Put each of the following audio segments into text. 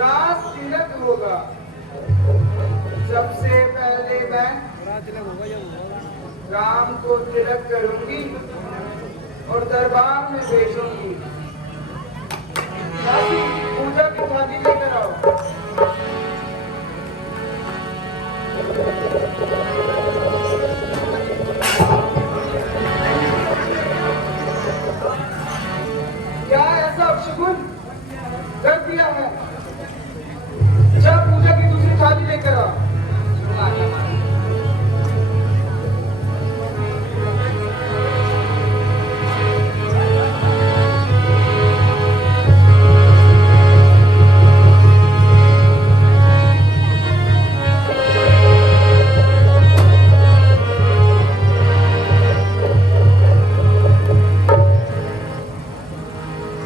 रात तिलक होगा। सबसे पहले मैं राम को तिलक करूंगी और दरबार में भेजूंगी। दासी, पूजा की थाली लेकर आओ। क्या ऐसा अपशगुन कर दिया है? जा पूजा की दूसरी थाली लेकर आओ।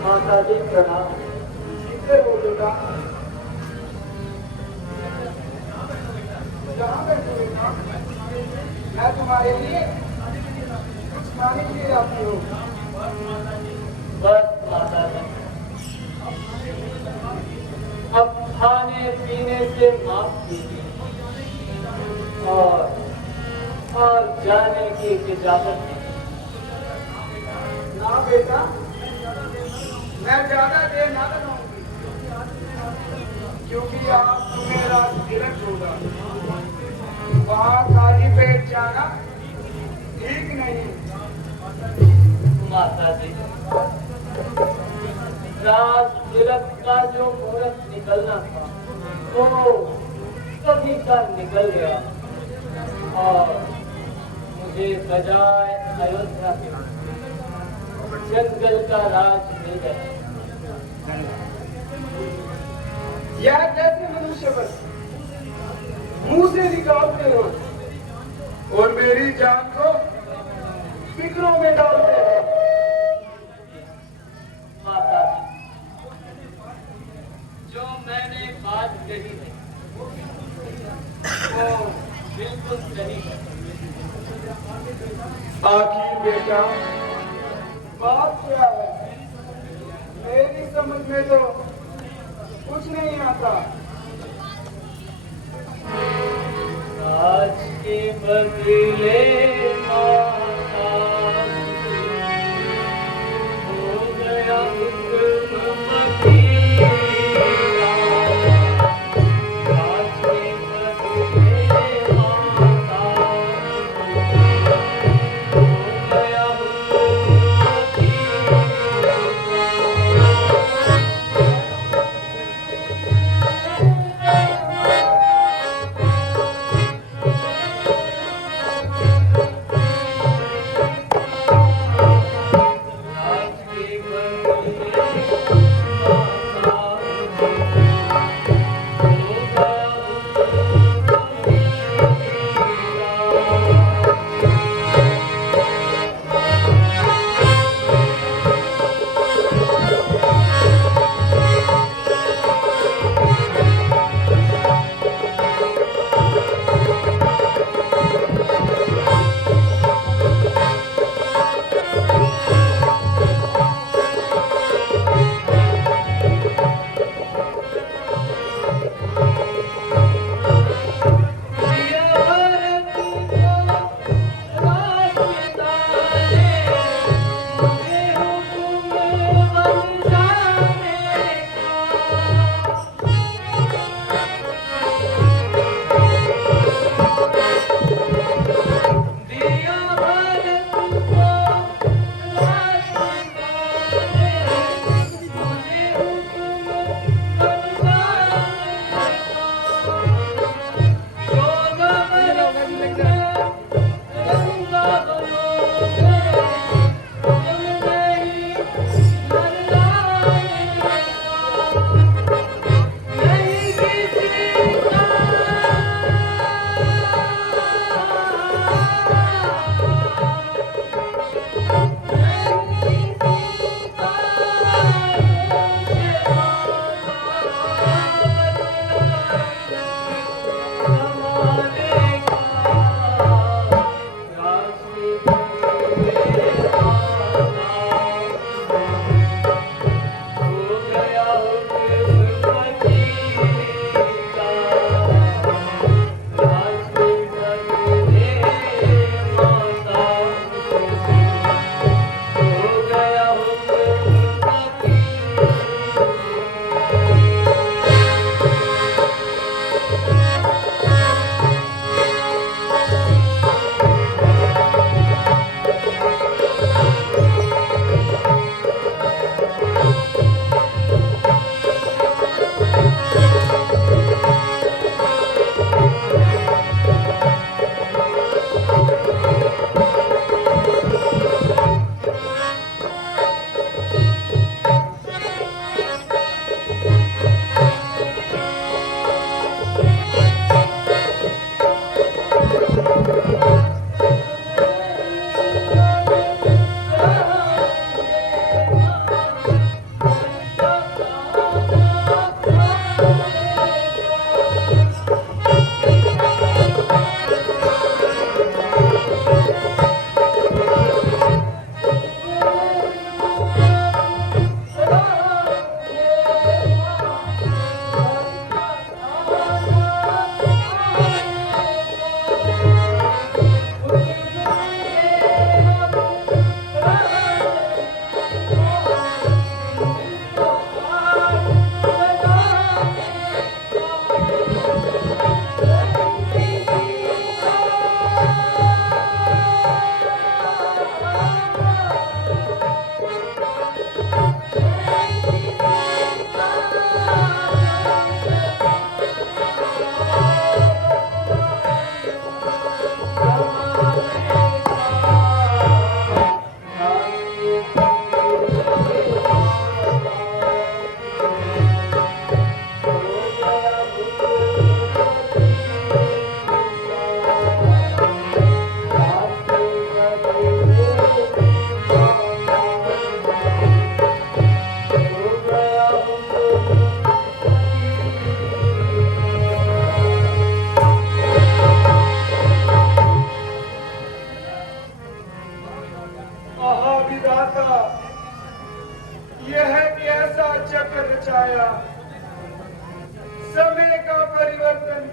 माता जी प्रणाम। इधर हो बेटा। कहाँ बैठे बेटा? मैं तुम्हारे लिए कुछ खाने के लिए आती हूँ। बस माता जी, अब खाने पीने से माफ कीजिए और जाने की इजाजत नहीं। ना बेटा, मैं ज्यादा देर ना लगाऊंगी, क्योंकि आज मेरा तिलक होगा। वहाँ खाली पेट जाना ठीक नहीं। माता जी, राज तिलक का जो मुहूर्त निकलना था वो कभी का निकल गया और मुझे बजाय अयोध्या के जंगल का राज मिल गया। यह कैसे मनुष्य बस मुंह से निकालते हो और मेरी जान को फिक्रों में डालते हो। माता जी, जो मैंने बात कही है वो बिल्कुल सही है। आखिर बेटा बात क्या है? मेरी समझ में तो कुछ नहीं आता। आज के बदले माता हो गया हुक्म मदीना। आज के बदले माता हो गया हुक्म मदीना।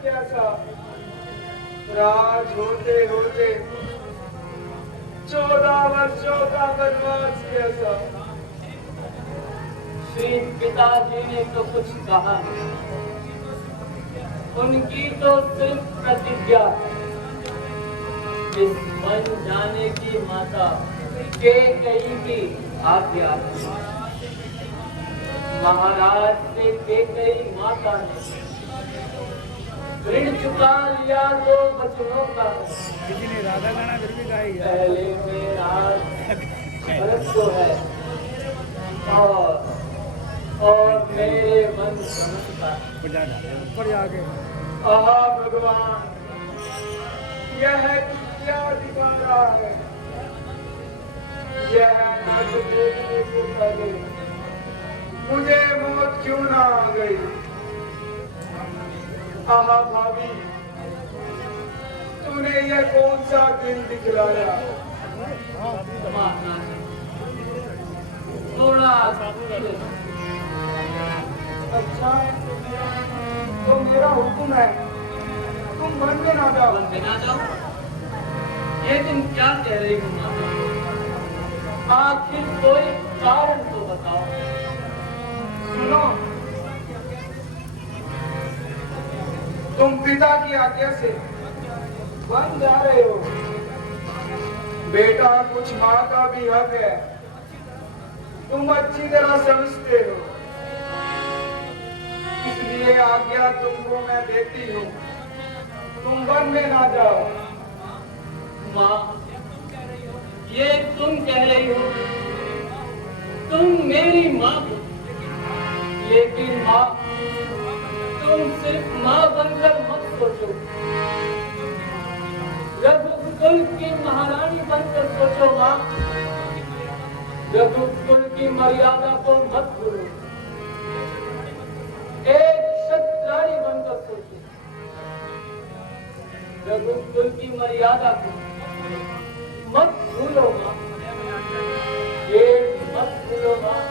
कैसा राज होते होते 14 वर्षों का वनवास कैसा। श्री पिताजी ने तो कुछ कहा नहीं। उनकी तो सिर्फ प्रतिज्ञा इस वन जाने की माता केकई की आज्ञा। महाराज से केकई माता ने ऋण चुका लिया तो बचनों का। राधा गाना फिर भी गाएगी। पहले में राज भरत को है और मेरे मन का। ऊपर जाके आहा भगवान, यह क्या दिखा रहा है। यह नद देखने से पहले मुझे मौत क्यों ना आ गई। आहा भाभी, तूने यह कौन सा दिन दिखलाया। थोड़ा अच्छा, तो मेरा हुक्म है, तुम मन में ना जाओ। मन में ना जाओ। ये तुम क्या कह रही हो माता? आखिर कोई कारण तो बताओ। सुनो, तुम पिता की आज्ञा से वन जा रहे हो। बेटा, कुछ माँ का भी हक है, तुम अच्छी तरह समझते हो। इसलिए आज्ञा तुमको मैं देती हूँ, तुम वन में ना जाओ। माँ, ये तुम कह रही हो, तुम मेरी माँ हो। लेकिन माँ, तुम सिर्फ माँ बनकर मत सोचो, रघुकुल की महारानी बनकर सोचो। माँ, रघुकुल की मर्यादा को मत भूलो। एक क्षत्राणी बनकर सोचो, रघुकुल की मर्यादा को मत भूलो। माँ, ये मत भूलो। माँ,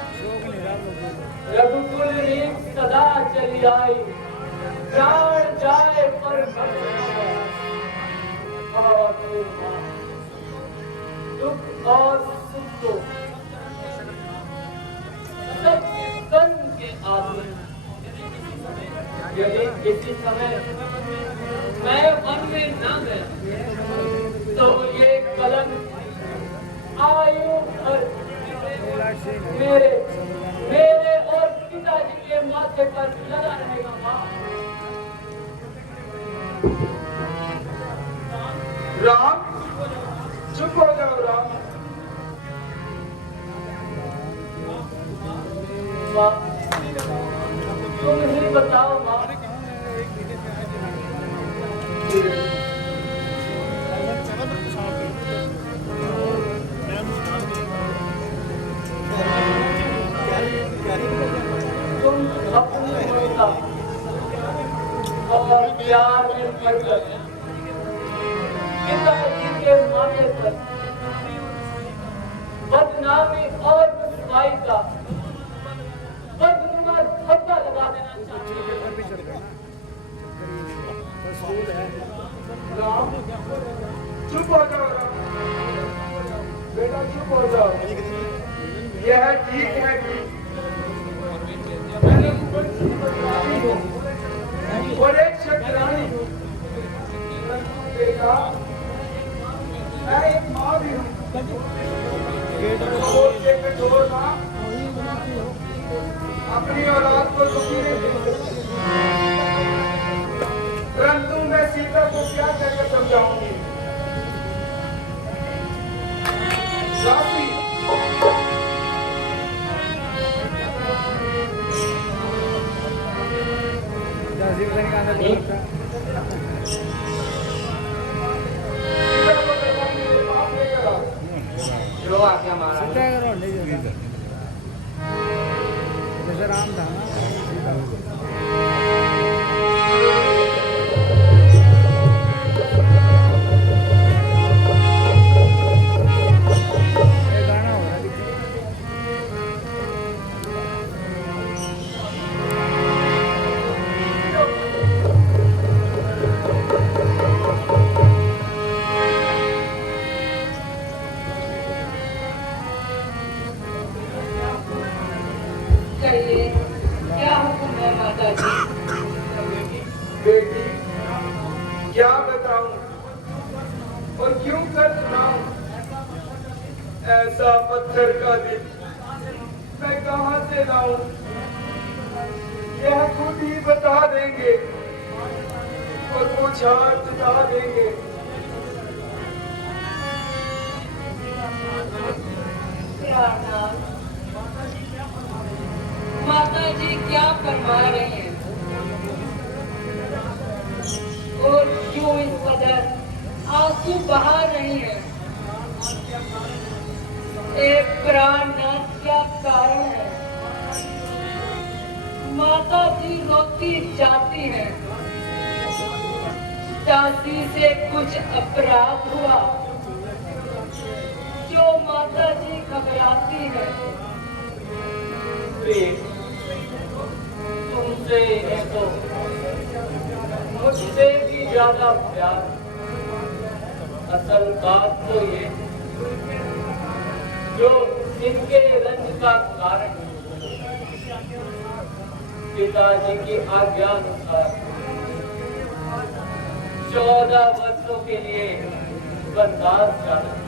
रघुकुल रीत सदा चली आई, प्राण जाए पर भक्त न जाए। और फिर माँ, दुख और सुख को सब कर्म के आधीन। यदि किसी समय मैं वन में न गया तो ये कलंक आयु भर मेरे और पिताजी के माथे पर लगा रहेगा। माँ, राम, चुप हो जाओ। राम, माँ, तुम ही बताओ। माँ, तुम अपनी ममता और प्यार में भरकर पिताजी के माथे पर बदनामी और रुसवाई का बदनुमा धब्बा लगा देना चाहते हैं। राम, चुप हो जाओ। राम, बेटा चुप हो जाओ। यह ठीक है कि मैंने कुछ बदनामी हो और एक क्षत्राणी हूँ। बेटा, मैं एक माँ भी हूँ। के कठोर माँ अपनी औलाद को दुखी नहीं देती। परंतु मैं सीता को क्या कहकर समझाऊंगी। साथी, जो आज्ञा महाराज। जैसे राम था ना सीता को। ये गाना हो रहा है। ऐसा पत्थर का दिल मैं कहां से लाऊं? यह खुद ही बता देंगे और कुछ हाथ जुटा देंगे। प्यारनाथ, माता जी क्या फरमा रही हैं और क्यों इस कदर आंसू बहा रही हैं? एक प्राणनाथ क्या कारण है? माता जी रोती जाती हैं, दासी से कुछ अपराध हुआ जो माता जी घबराती है। तुमसे है तो मुझसे भी ज्यादा प्यार। असल बात तो ये जो इनके रंज का कारण पिताजी की आज्ञा अनुसार 14 वर्षों के लिए वनवास जाना।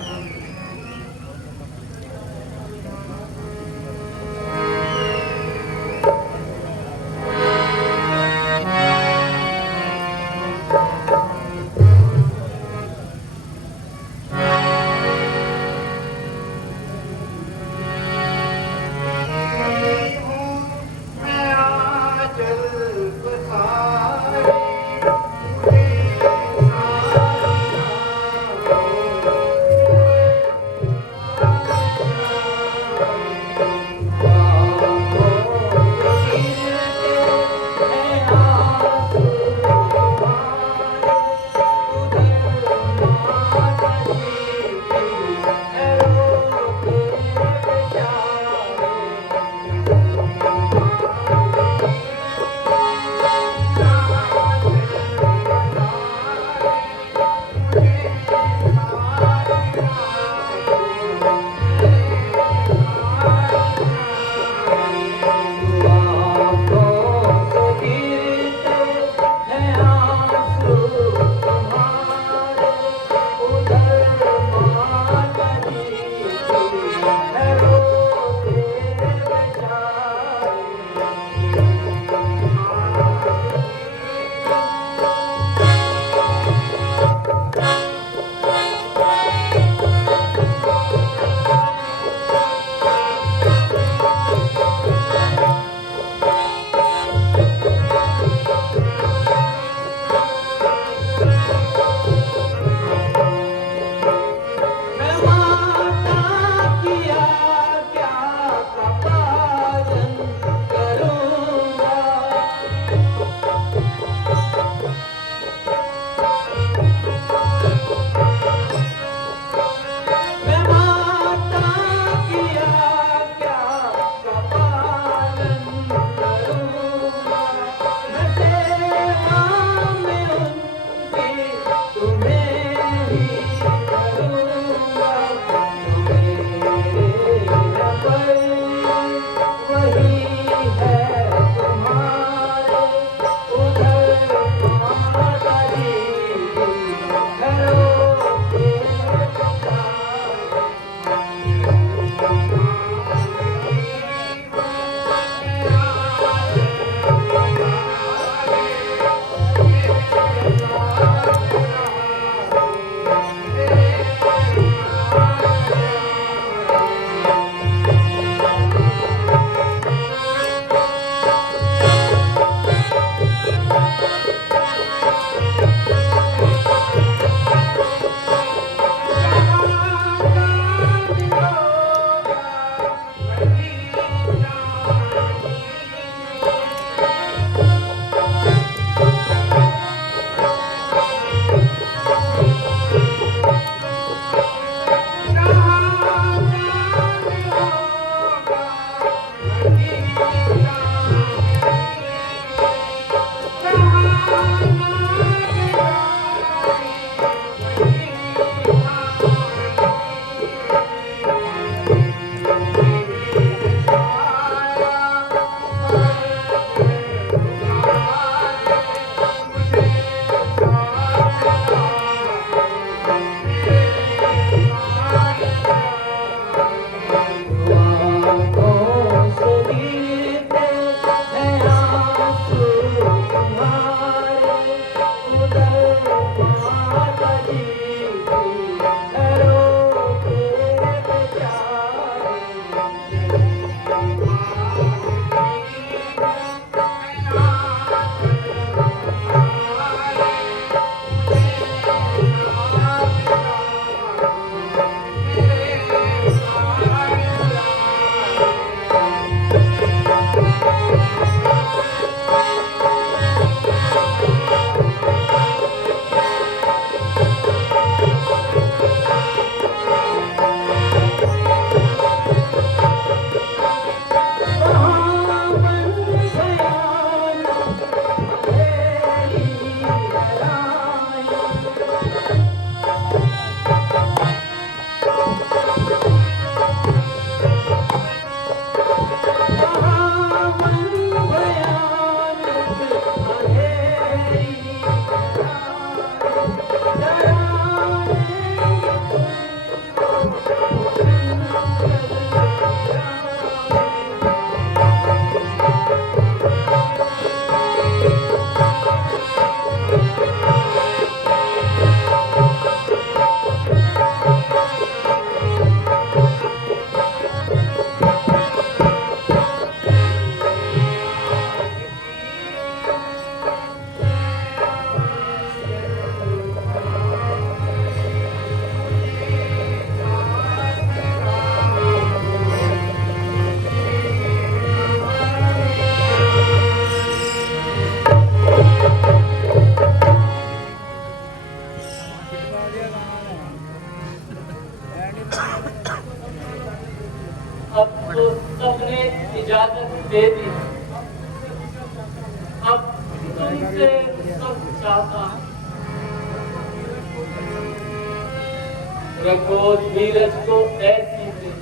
दे दी। अब तुमसे सब चाहता रखो धीरज को ऐसी दे।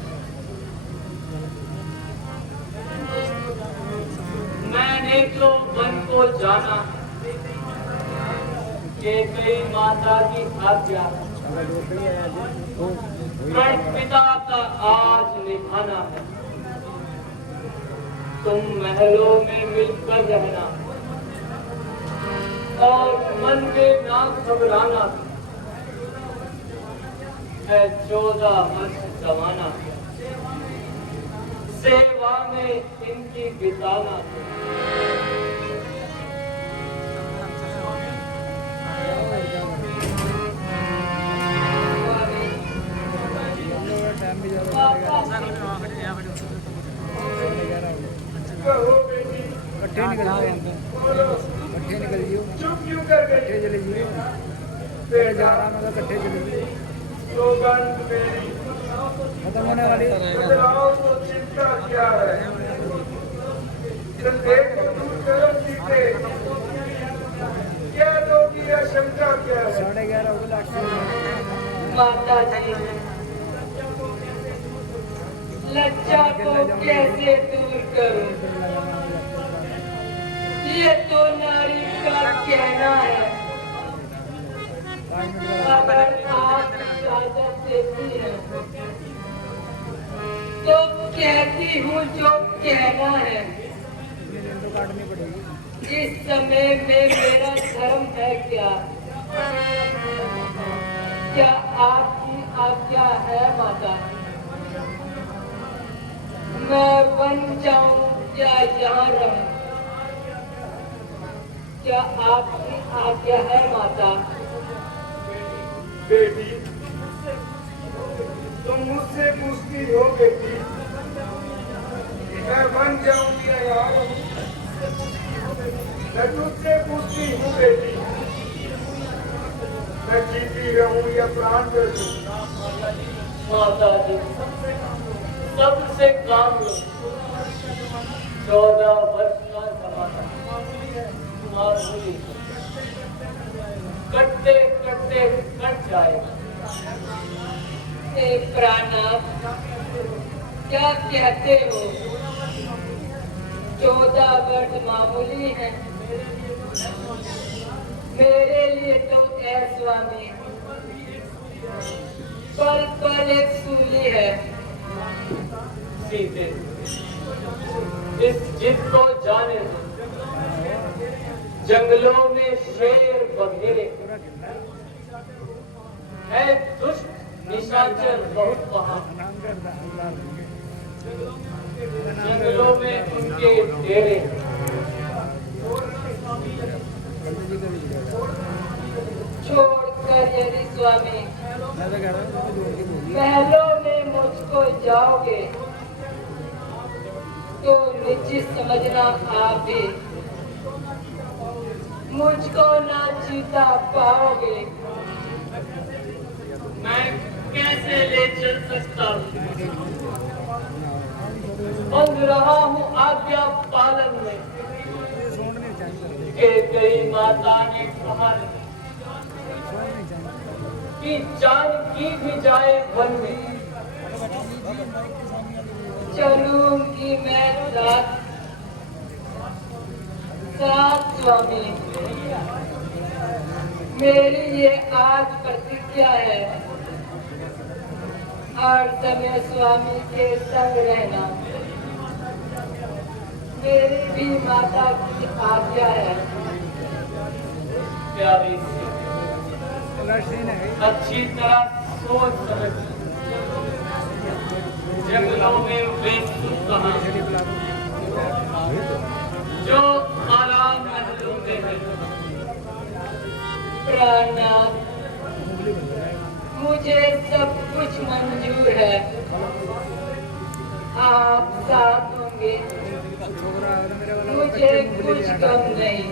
मैंने तो वन को जाना कि कई माता की आज्ञा प्रण पिता का आज निभाना है। तुम महलों में मिलकर रहना और मन में ना घबराना है। 14 वर्ष जमाना सेवा में इनकी बिताना। कहो बेटी, कट्ठे निकल जाओ, बोलो, कट्ठे निकल जियो, चुप क्यों कर गई? कट्ठे चले जियो। बेटा, जा रहा मैं तो कट्ठे चले जियो। सौगंध मेरी, खत्म होने वाली। बतलाओ तो चिंता क्या है? संदेह को दूर करो सीते। क्या दोगी या शंका क्या है? 11:30 हो गए। माता जी, लज्जा को कैसे दूर करूं? ये तो नारी का कहना है। अगर आप इजाजत देती हैं तो कहती हूँ जो कहना है। तो काटनी पड़ेगी। इस समय में मेरा धर्म है क्या? क्या आपकी आज्ञा है माता? मैं बन जाऊं या यहाँ रहूं? क्या आपकी आज्ञा है माता? बेटी, तुम मुझसे पूछती हो बेटी, मैं बन जाऊंगी यार। मैं तुझसे पूछती हूँ बेटी, मैं जीती रहूं या प्राण दे दूं? माता जी, सबसे काम लो। 14 वर्ष का जमाना मामूली कटते कटते कट जाएगा। हे प्राणनाथ, क्या कहते हो? 14 वर्ष मामूली है मेरे लिए तो ऐ स्वामी, पल पल एक सूली है। सीते, इस जिद को जाने दो। जंगलों में शेर बघेरे है, दुष्ट निशाचर बहुत वहां। जंगलों में उनके डेरे। छोड़कर यदि स्वामी महलों में मुझको जाओगे तो निश्चित समझना आप भी मुझको ना जीता पाओगे। मैं कैसे ले चल सकता हूँ? बंध रहा हूँ आज्ञा पालन में कि कई माता ने कहा कि जान की भी जाए वन में। चलूंगी मैं साथ साथ स्वामी, मेरी ये आज प्रतिज्ञा है। हर समय स्वामी के संग रहना मेरी भी माता की आज्ञा है। प्यारी सी, अच्छी तरह सोच समझ। जंगलों में वे कहाँ जो आराम महलों में है। प्राणनाथ, मुझे सब कुछ मंजूर है। आप साथ होंगे, मुझे कुछ कम नहीं।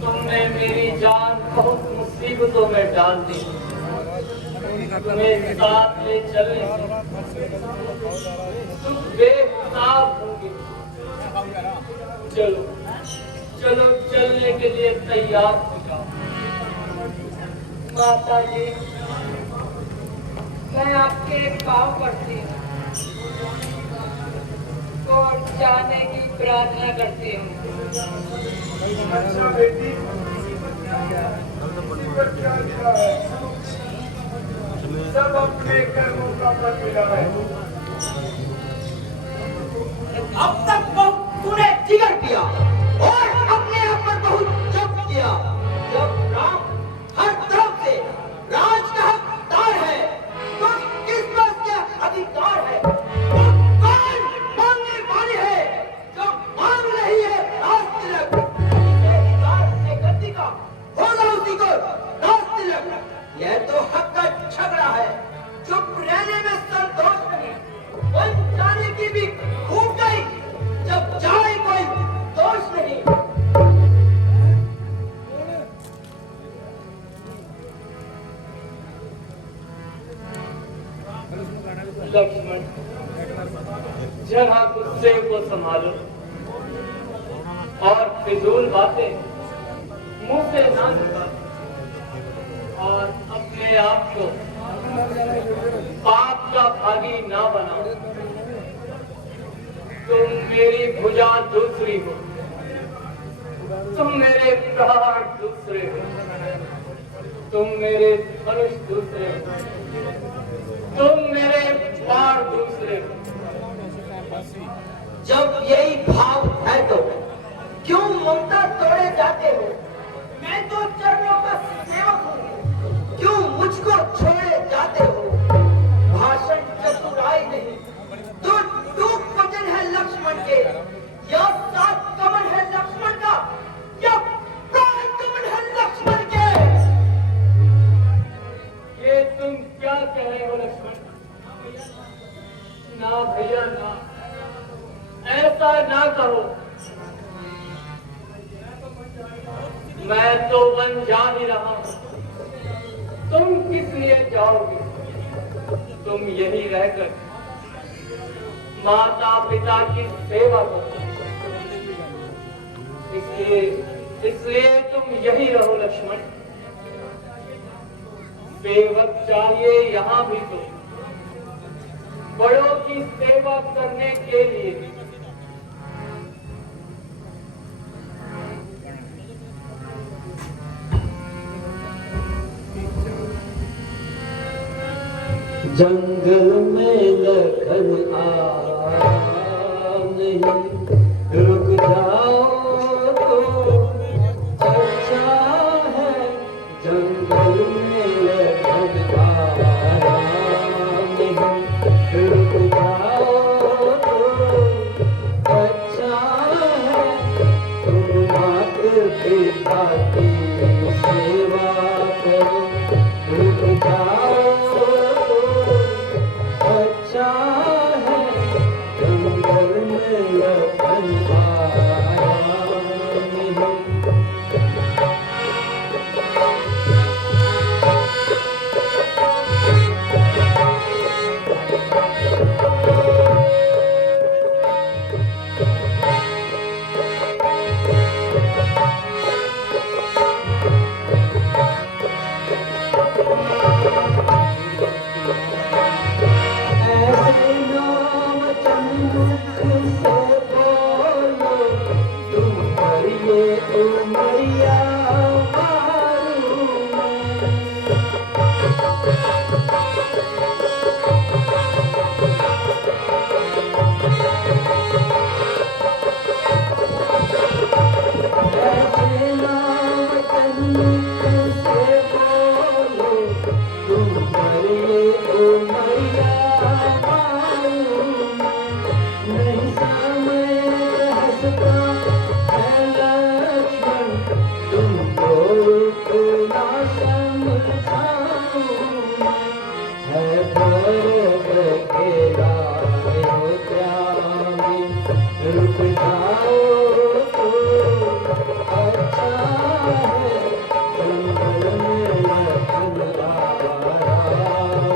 तुमने मेरी जान बहुत मुसीबतों में डाल दी। तुम्हें साथ ले चलने से सुख बेहिसाब होंगे। चलो चलो चलने के लिए तैयार हो जाओ। माता जी, मैं आपके पाँव पड़ती हूँ और जाने की प्रार्थना करती हूँ। अच्छा बेटी, किसी पर क्या लिखा है? सब अपने कर्मों का फल मिला है। अब तक वो तूने जिगर किया और अपने आप पर बहुत जब्त किया। जब राम हर तरफ से राज का हकदार है तो किस बात का अधिकार है? वो कौन मांगने वाली है जो मांग रही है राज तिलक? जिसे अधिकार है गद्दी का होगा उसी को राज तिलक। यह तो हक का झगड़ा है। चुप रहने में संतोष नहीं, बन जाने की भी खूब गई। जब जाए कोई दोष नहीं। लक्ष्मण, जरा गुस्से को संभालो और फिजूल बातें मुंह से ना निकालो और अपने आप को पाप का भागी ना बनाओ। तुम मेरी भुजा दूसरी हो, तुम मेरे प्राण दूसरे हो, तुम मेरे धनुष दूसरे हो, तुम मेरे बाण दूसरे हो। जब यही भाव है तो क्यों ममता तोड़े जाते हो? मैं तो चरणों का सेवक हूँ, क्यों मुझको छोड़े जाते हो? भाषण चतुराई नहीं, तो टूक वचन है लक्ष्मण के, या सात कमल है लक्ष्मण का, या प्राण कमल है लक्ष्मण के। ये तुम क्या कह रहे हो लक्ष्मण? ना भैया ना, ऐसा ना कहो। मैं तो वन जा ही रहा हूं, तुम किस लिए जाओगे? तुम यही रहकर माता पिता की सेवा करो। इसलिए तुम यही रहो लक्ष्मण। सेवक चाहिए यहाँ भी तो, बड़ों की सेवा करने के लिए। जंगल में लखन आया नहीं, रुक जाओ तो अच्छा है। जंगल में लखन आया नहीं, रुक जाओ तो अच्छा है। तुम मात पिता की सेवा करो, रुक जाओ अच्छा है। जंगल में लखन आया नहीं। ऐसे नाम चंदुक से बोलो, तुम करिए उमरिया मारू ऐसे नाम चंदुक से बोलो, तुम करिए उमरिया नहीं सामने हंसता है लक्ष्मण, तुमको इतना समझाऊं है भरत अकेला अयोध्या में। रुक जाओ तो अच्छा है। जंगल में लखन आया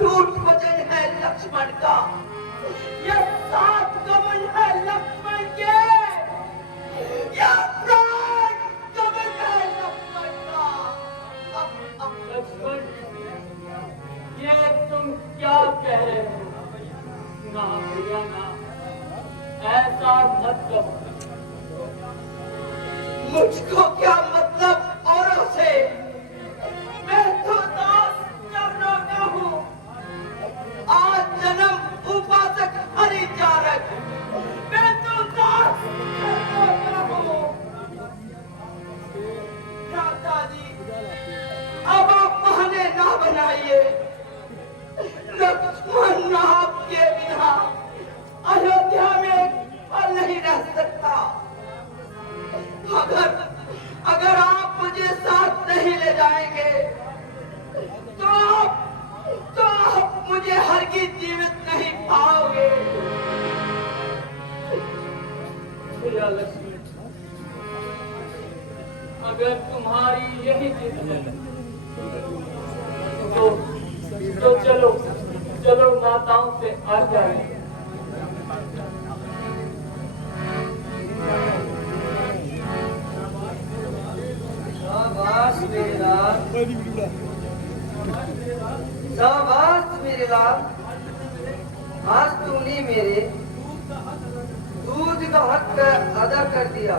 अटूट वचन है लक्ष्मण का, यह 7 गमन है लक्ष्मण के, यह प्राण गमन है लक्ष्मण का। लक्ष्मण, ये तुम क्या कह रहे हो? ना भैया ना, ऐसा मत कहो। मुझको क्या मतलब औरों से? मैं तो दास चरणों का हूँ, आज जन्म उपासक हरिचारक। मैं तो दास चरणों का हूँ। भ्राता जी, अब आप बहाने ना बनाइए। लक्ष्मण आपके बिना अयोध्या में फल नहीं रह सकता। अगर आप मुझे साथ नहीं ले जाएंगे तो आप मुझे हरगिज जीवित नहीं पाओगे। भैया लक्ष्मण, अगर तुम्हारी यही जिद है तो चलो माताओं से आज्ञा लें। शाबाश मेरे लाल, शाबाश मेरे लाल, आज तूने मेरे दूध का हक अदा कर दिया।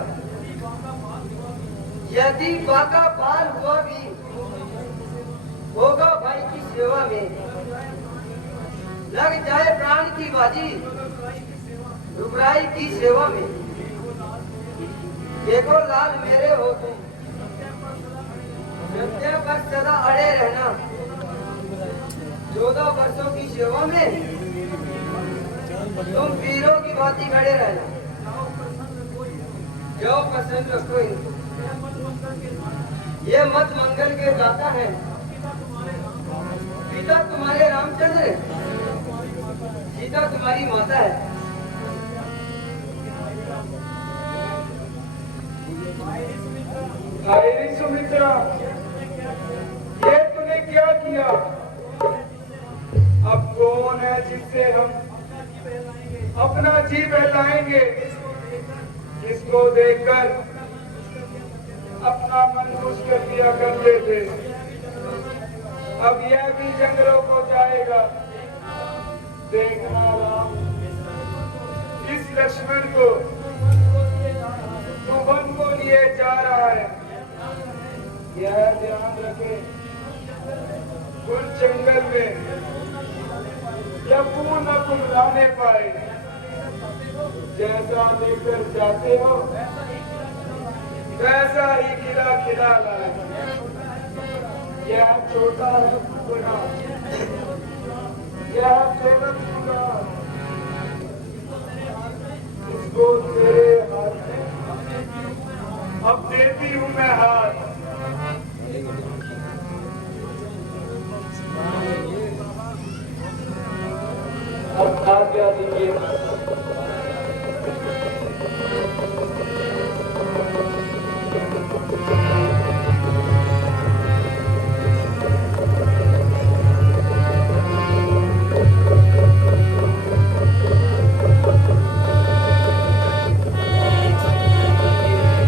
यदि बाका पाल हुआ भी होगा भाई की सेवा में, लग जाए प्राण की बाजी रुबराई की सेवा में। देखो लाल मेरे हो तुम, सत्य पर सदा अड़े रहना। 14 वर्षों की सेवा में तुम वीरों की भांति खड़े रहना। जो पसंद रखो इनको, ये मत मंगल के दाता है। पिता तुम्हारे रामचंद्र, सीता तुम्हारी माता है। अरे सुमित्रा, ये तूने क्या किया? अब कौन है जिससे हम अपना जी बहलाएंगे? किसको देखकर अपना मन खुश कर दिया करते थे, अब यह भी जंगलों को जाएगा। देखना राम, इस लक्ष्मण को तू वन को लिए जा रहा है, यह ध्यान रखे कुल जंगल में यह फूल न कुमलाने पाए। जैसा लेकर जाते हो वैसा ही खिला खिला लाए। यह छोटा है गुना, यह सेवक गुना, इसको तेरे हाथ में अब देती हूँ मैं हाथ। अब आज्ञा दीजिए।